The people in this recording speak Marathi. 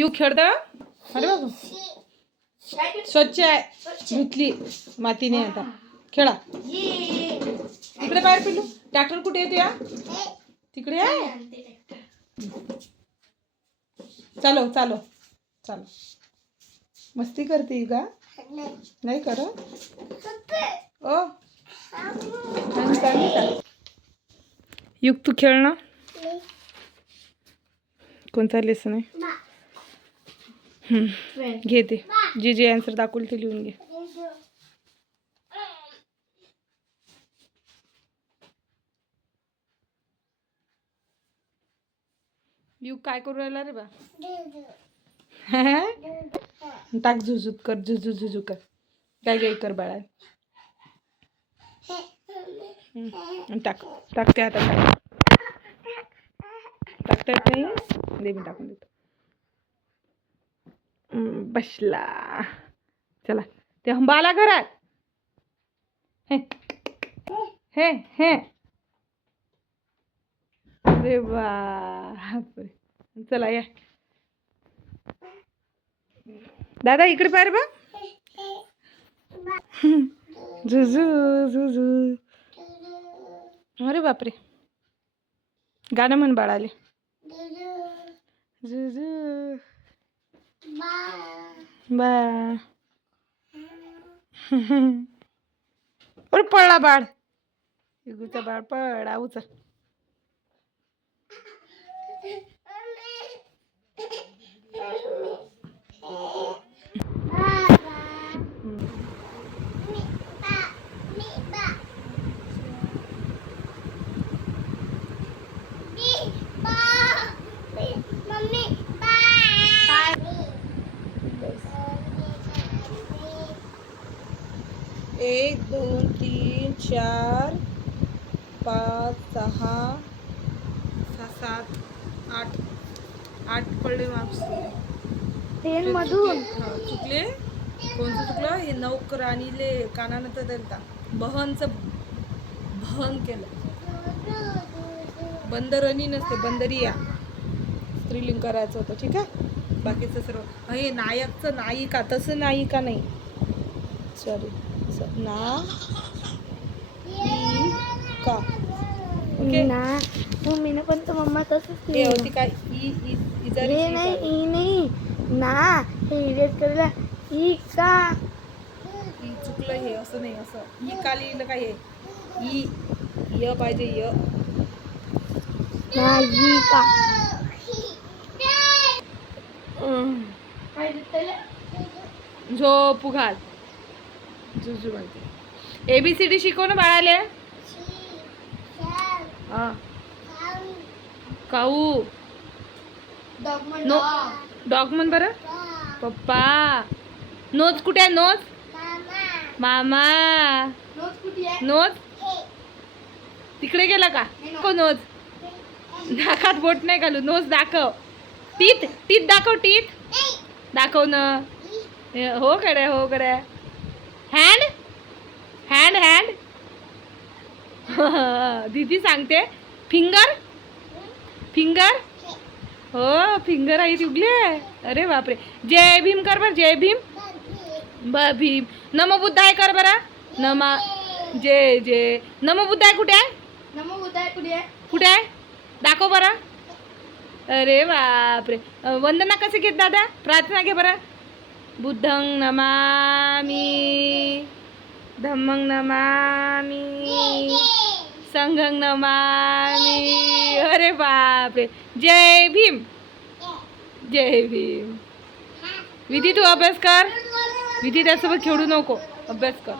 यू खेळता. अरे बाबा स्वच्छ आहे, धुतली मातीने. आता खेळा. इकडे बाहेर पिल्लू. ट्रॅक्टर कुठे येतो या? तिकडे आहे. चालो चालो चालो. मस्ती करते का? नाही करत. ओ चालली का? युग तू खेळ ना. कोणता लेसन आहे? घे ते जे जे आन्सर दाखवले ते लिहून घे. युग काय करू राहिला रे बा? टाक झुझुत कर, झुझू झुझू कर. काय काय कर बाळा. टाक टाकते आता. टाकता येत नाही. दे मी टाकून देतो. बसला. चला ते हंबाला घरात. हे हे हे. अरे बापरे. चला या. दादा इकडे पाहिजे बा. झुझू झुझू. अरे बापरे. गाणं म्हण बाळाले. झुझू बा. अरे पडला बाळ. युगूचा बाळ पडा. उचल. एक 2 3 4 5 6 7 8 8 पडले मार्क्स. 10 मधून चुकले. कोणतं चुकलं? हे नौकराणीले कानानं तर दिलता. बहनचं बहन केलं. बंदरणी नसते, बंदरिया. स्त्रीलिंग करायचं होतं. ठीक आहे. बाकीचं सर्व हे नायकचं नायिका. तसं नायिका नाही. सॉरी ना का. ओके ना मम्मीने पण तर मम्मा तसंच हे होती काय. ई इजारी हे नाही. ई नाही ना. हे इरेज करायला ई का. ई चुकलं. हे असं नाही. असं ई का लिहिलं काय. हे ई य पाहिजे. य ना ई का. झोपू घाल. जुजू म्हणते. ABCD शिकव ना बाळाले. हा काऊ. नो डॉग म्हण बरं. पप्पा. नोज कुठे आहे? नोज मामा. नोज तिकडे गेला का? को नोज. नाकात बोट नाही घालू. नोज दाखव. टीथ टीथ दाखव. टीथ दाखव ना. हो कडे हो कडे. Hand hand hand. दीदी सांगते. Finger finger. हो फिंगर आहे तुगले. अरे बापरे. जय भीम कर बर. जय भीम. भीम. नमो बुद्धाय कर बरं. नमा जय जय. नमो बुद्धाय कुठे आहे? नमो बुद्धाय कुठे आहे? कुठे आहे? दाखव बरं. अरे बापरे. वंदना कसे घेत दादा? प्रार्थना घे बरं. बुद्धं नमामि, धम्मं नमामि, संघं नमामि. अरे बापरे. जय भीम. जय भीम. विधी तू अभ्यास कर. विधी त्यासोबत खेळू नको. अभ्यास कर.